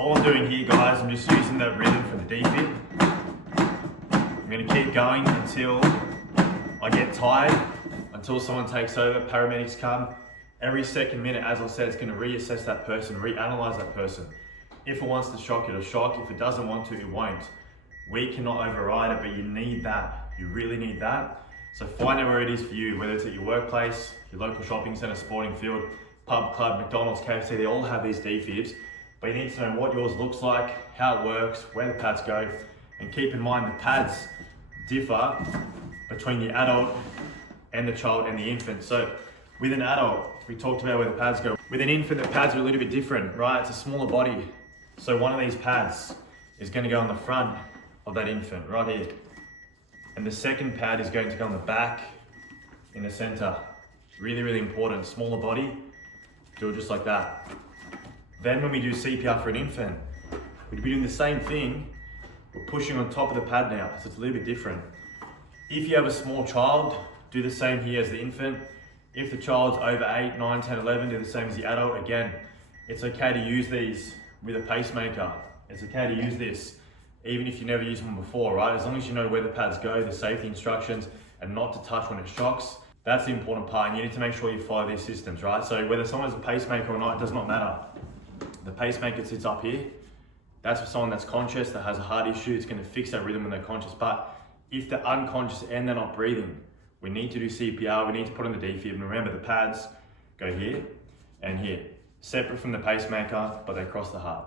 So all I'm doing here, guys, I'm just using the rhythm for the defib. I'm gonna keep going until I get tired, until someone takes over, paramedics come. Every second minute, as I said, it's gonna reassess that person, reanalyze that person. If it wants to shock, it'll shock. If it doesn't want to, it won't. We cannot override it, but you need that. You really need that. So find out where it is for you, whether it's at your workplace, your local shopping center, sporting field, pub, club, McDonald's, KFC, they all have these defibs, but you need to know what yours looks like, how it works, where the pads go, and keep in mind the pads differ between the adult and the child and the infant. So with an adult, we talked about where the pads go. With an infant, the pads are a little bit different, right? It's a smaller body. So one of these pads is going to go on the front of that infant, right here. And the second pad is going to go on the back in the center. Really, really important. Smaller body, do it just like that. Then when we do CPR for an infant, we'd be doing the same thing. We're pushing on top of the pad now, so it's a little bit different. If you have a small child, do the same here as the infant. If the child's over 8, 9, 10, 11, do the same as the adult. Again, it's okay to use these with a pacemaker. It's okay to use this even if you never used one before, right? As long as you know where the pads go, the safety instructions, and not to touch when it shocks. That's the important part, and you need to make sure you follow these systems, right? So whether someone has a pacemaker or not, it does not matter. The pacemaker sits up here. That's for someone that's conscious, that has a heart issue. It's gonna fix that rhythm when they're conscious. But if they're unconscious and they're not breathing, we need to do CPR, we need to put on the defib. And remember, the pads go here and here. Separate from the pacemaker, but they cross the heart.